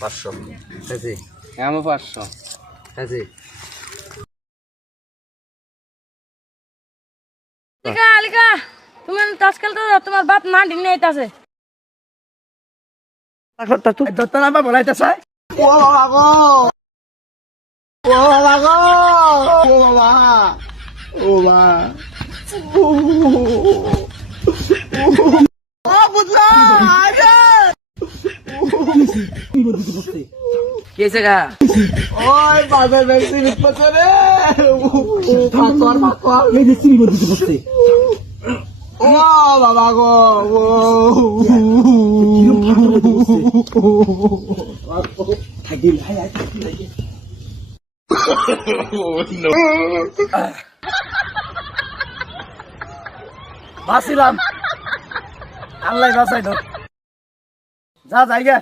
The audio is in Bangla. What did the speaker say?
500 আছে এমন 500 আছে আলিকা আলিকা তুমি আজকাল তো তোমার বাপ না ডিং নাইতাছে দত্ত নাম্বার বলাইতেছে ও বাবা গো ও বাবা গো ও বাবা ও বাবা ও বুঝলা আরে কেসে গা ওই বাজার মেডিসিন উঠছে রে ফাকর মেডিসিন উঠছে ও বাবা গো ও থাকিল হাই হাই থাকিল বাঁচিলাম আল্লাহ বাঁচাই ধর যা যাই গে